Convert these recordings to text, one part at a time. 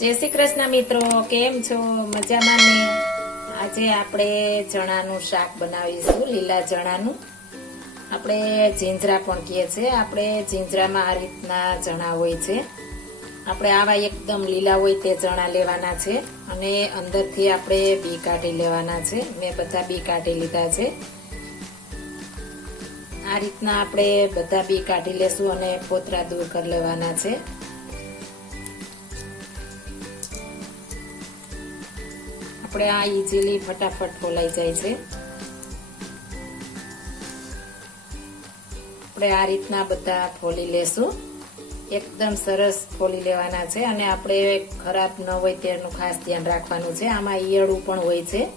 જય શ્રી કૃષ્ણ મિત્રો, કેમ છો? મજામાં ને? આજે આપણે ચણાનું શાક બનાવીશું, લીલા ચણાનું. આપણે જીંજરા પણ કહીએ છીએ. આપણે જીંજરામાં આ રીતના ચણા હોય છે. આપણે આવા એકદમ લીલા હોય તે ચણા લેવાના છે અને અંદરથી આપણે બી કાઢી લેવાના છે. મેં બધા બી કાઢી લીધા છે. આ રીતના આપણે બધા બી કાઢી લેશું અને પોતરા દૂર કરી લેવાના છે. આપણે આ ઇઝીલી ફટાફટ ફોલાઈ જાય છે. આપણે આ રીતના બધા ફોલી લેશું. એકદમ સરસ ફોલી લેવાના છે અને આપણે ખરાબ ન હોય તેનું ખાસ ધ્યાન રાખવાનું છે. આમાં ઈયળું પણ હોય છે.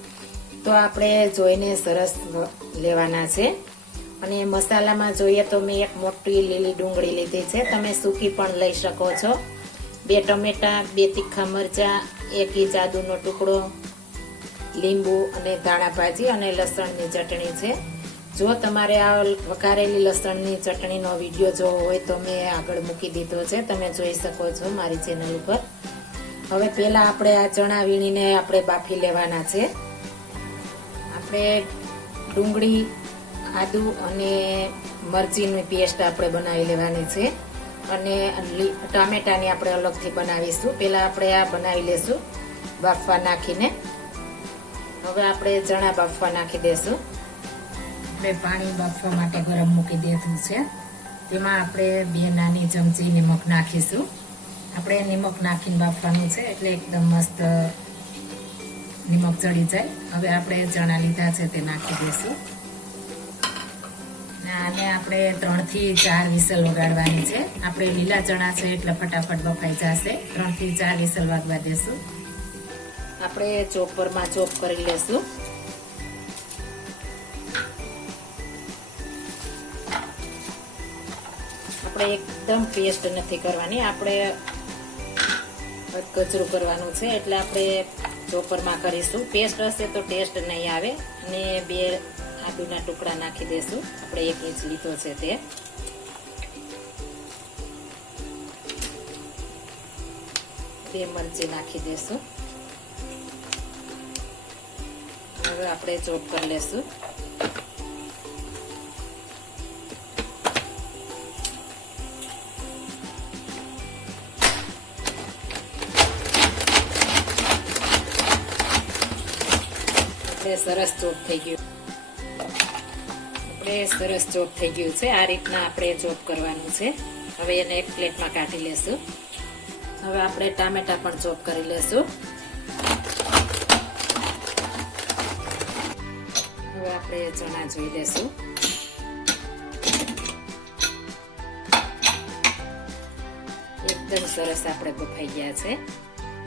તો આપણે જોઈને સરસ લેવાના છે. અને મસાલામાં જોઈએ તો મેં એક મોટી લીલી ડુંગળી લીધી છે. તમે સૂકી પણ લઈ શકો છો. બે ટમેટા, બે તીખા મરચા, એક ઇંચ આદુનો ટુકડો લીંબુ અને ધાણા ભાજી અને લસણની ચટણી છે. જો તમારે આ વઘારેલી લસણની ચટણીનો વીડિયો જોવો હોય તો મેં આગળ મૂકી દીધો છે. તમે જોઈ શકો છો મારી ચેનલ ઉપર. હવે પહેલા આપણે આ ચણા વીણીને આપણે બાફી લેવાના છે. આપણે ડુંગળી, આદુ અને મરચીની પેસ્ટ આપણે બનાવી લેવાની છે. અને ટામેટાની આપણે અલગથી બનાવીશું. પહેલાં આપણે આ બનાવી લેશું. બાફવા નાખીને. હવે આપણે ચણા બાફવા નાખી દેશું. આપણે પાણી બાફવા માટે ગરમ મૂકી દીધું છે. તેમાં આપણે બે નાની ચમચી નિમક નાખીશું. આપણે નિમક નાખીને બાફવાનું છે એટલે એકદમ મસ્ત નિમક ચડી જાય. હવે આપણે ચણા લીધા છે તે નાખી દઈશું આને આપણે ત્રણથી ચાર વિસલ વગાડવાની છે. આપણે લીલા ચણા છે એટલે ફટાફટ બફાઈ જશે. ત્રણથી ચાર વિસલ વાગવા દેશું. આપણે ચોપરમાં ચોપ કરી લેશું. આપણે એકદમ પેસ્ટ નથી કરવાની. આપણે કચરું કરવાનું છે, એટલે આપણે ચોપરમાં કરીશું. પેસ્ટ હશે તો ટેસ્ટ નહીં આવે. અને બે આદુના ટુકડા નાખી દેશું. આપણે એક ઇંચ લીધો છે તે. બે મરચી નાખી દેશું. હવે આપણે ચોપ કરી લેશું. આપણે સરસ ચોપ થઈ ગયું. આપણે સરસ ચોપ થઈ ગયું છે. આ રીતના આપણે ચોપ કરવાનું છે. હવે એને એક પ્લેટમાં કાઢી લેશું. હવે આપણે ટામેટા પણ ચોપ કરી લેશું. આપણે ચણા જોઈ લેશું એકદમ સરસ આપણે બફાઈ ગયા છે.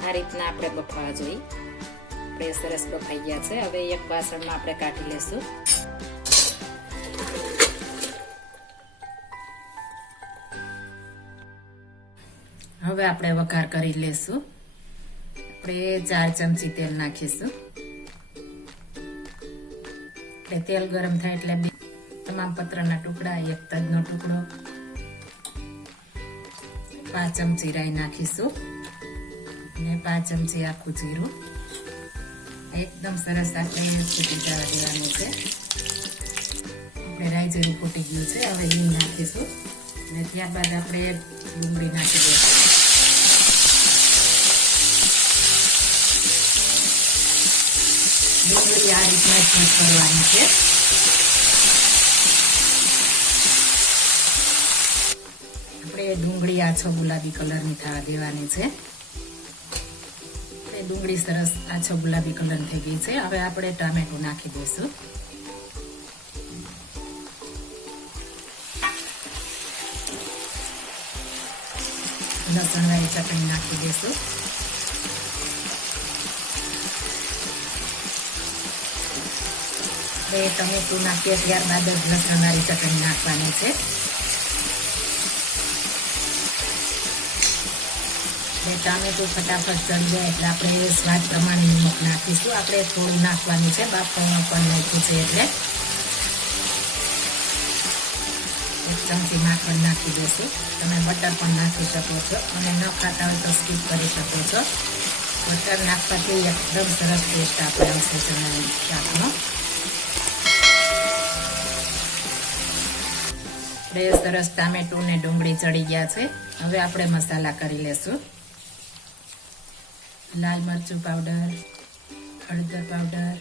આ રીતના આપણે બફાવા જોઈએ. આપણે સરસ બફાઈ ગયા છે. હવે એક વાસણમાં આપણે કાઢી લેશું. હવે આપણે વઘાર કરી લેશું. આપણે ચાર ચમચી તેલ નાખીશું. એટલે તેલ ગરમ થાય એટલે બે તમામ પત્રના ટુકડા, એક તજનો ટુકડો, પાંચ ચમચી રાઈ નાખીશું અને પાંચ ચમચી આખું જીરું. એકદમ સરસ આપણે ફૂટી જવા દેવાનું છે. આપણે રાઈ જીરું ફૂટી ગયું છે, હવે લીમ નાખીશું અને ત્યારબાદ આપણે ડુંગળી નાખી દઈશું. ડુંગળી આ રીતના જ કરવાની છે. આપણે ડુંગળી આછો ગુલાબી કલરની થવા દેવાની છે. ડુંગળી સરસ આછો ગુલાબી કલર થઈ ગઈ છે. હવે આપણે ટામેટું નાખી દઈશું. લસણ વાળી ચટણી નાખી દઈશું. આપણે ટમેટું નાખીએ ત્યારબાદ જ લસણ વાળી ચટણી નાખવાની છે. એટલે ટામેટું ફટાફટ ચડી જાય એટલે આપણે સ્વાદ પ્રમાણે નિમક નાખીશું. આપણે થોડું નાખવાનું છે બાફવામાં પણ નાખ્યું છે એટલે. એક ચમચી માખણ નાખી દેશું. તમે બટર પણ નાખી શકો છો. અને ન ખાતા હોય તો સ્કીપ કરી શકો છો. બટર નાખવાથી એકદમ સરસ ટેસ્ટ આપણે આવશે ચણાની શાકનો. આપણે સરસ ટામેટું ને ડુંગળી ચડી ગયા છે. હવે આપણે મસાલા કરી લેશું. લાલ મરચું પાવડર હળદર પાવડર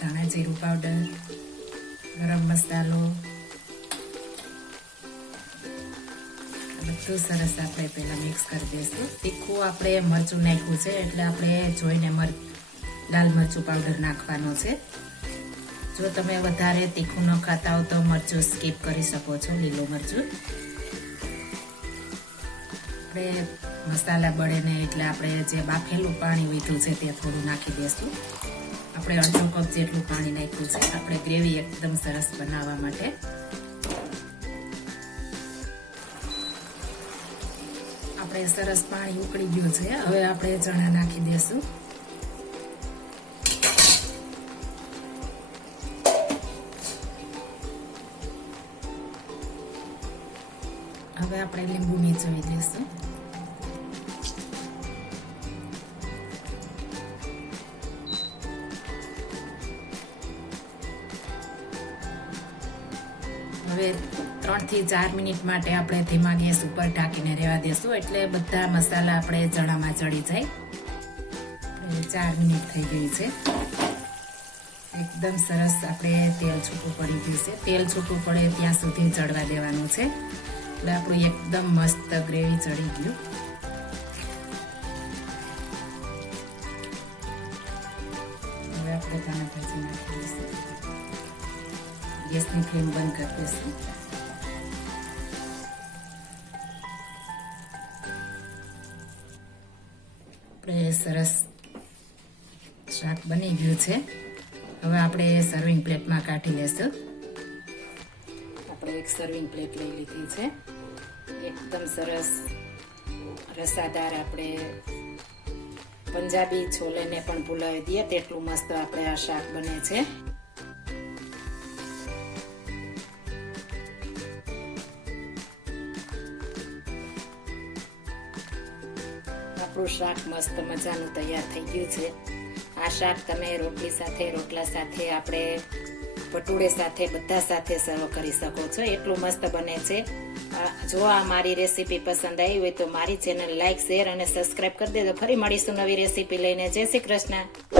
ધાણા જીરું પાવડર ગરમ મસાલો. બધું સરસ આપણે પહેલા મિક્સ કરી દઈશું તીખું આપણે મરચું નાખ્યું છે, એટલે આપણે જોઈને મર, લાલ મરચું પાવડર નાખવાનો છે. જો તમે વધારે તીખું ન ખાતા હો તો મરચું સ્કીપ કરી શકો છો, લીલું મરચું. આપણે મસાલા બળે ને એટલે આપણે જે બાફેલું પાણી વીધું છે તે થોડું નાખી દઈશું આપણે અડધો કપ જેટલું પાણી નાખ્યું છે. આપણે ગ્રેવી એકદમ સરસ બનાવવા માટે. આપણે સરસ પાણી ઉકળી ગયું છે. હવે આપણે ચણા નાખી દઈશું હવે આપણે લીંબુ નીચોવી દઈશું હવે ત્રણથી ચાર મિનિટ માટે આપણે ધીમા ગેસ ઉપર ઢાંકીને રહેવા દેશું, એટલે બધા મસાલા આપણે ચણામાં ચડી જાય. ચાર મિનિટ થઈ ગઈ છે. એકદમ સરસ આપણે તેલ છૂટું પડી ગયું છે. તેલ છૂટું પડે ત્યાં સુધી ચડવા દેવાનું છે. એટલે આપણું એકદમ મસ્ત ગ્રેવી ચડી ગયું હવે આપણે ટામેટા ભાજી નાખી ગેસની ફ્લેમ બંધ કરી દઈશું આપણે સરસ શાક બની ગયું છે હવે આપણે સર્વિંગ પ્લેટમાં કાઢી લેશું. આપણે એક સર્વિંગ પ્લેટ લઈ લીધી છે એકદમ સરસ રસાદાર આપણે પંજાબી છોલેને પણ ભૂલાવી દઈએ તેટલું મસ્ત આપણે આ શાક બને છે આપણું શાક મસ્ત મજાનું તૈયાર થઈ ગયું છે આ શાક તમે રોટલી સાથે રોટલા સાથે આપણે ભટુડે સાથે બધા સાથે સર્વ કરી શકો છો. એટલું મસ્ત બને છે. જો આ મારી રેસીપી પસંદ આવી હોય તો મારી ચેનલ લાઈક શેર અને સબસ્ક્રાઇબ કરી દેજો. ફરી મળીશું નવી રેસીપી લઈને. જય શ્રી કૃષ્ણ.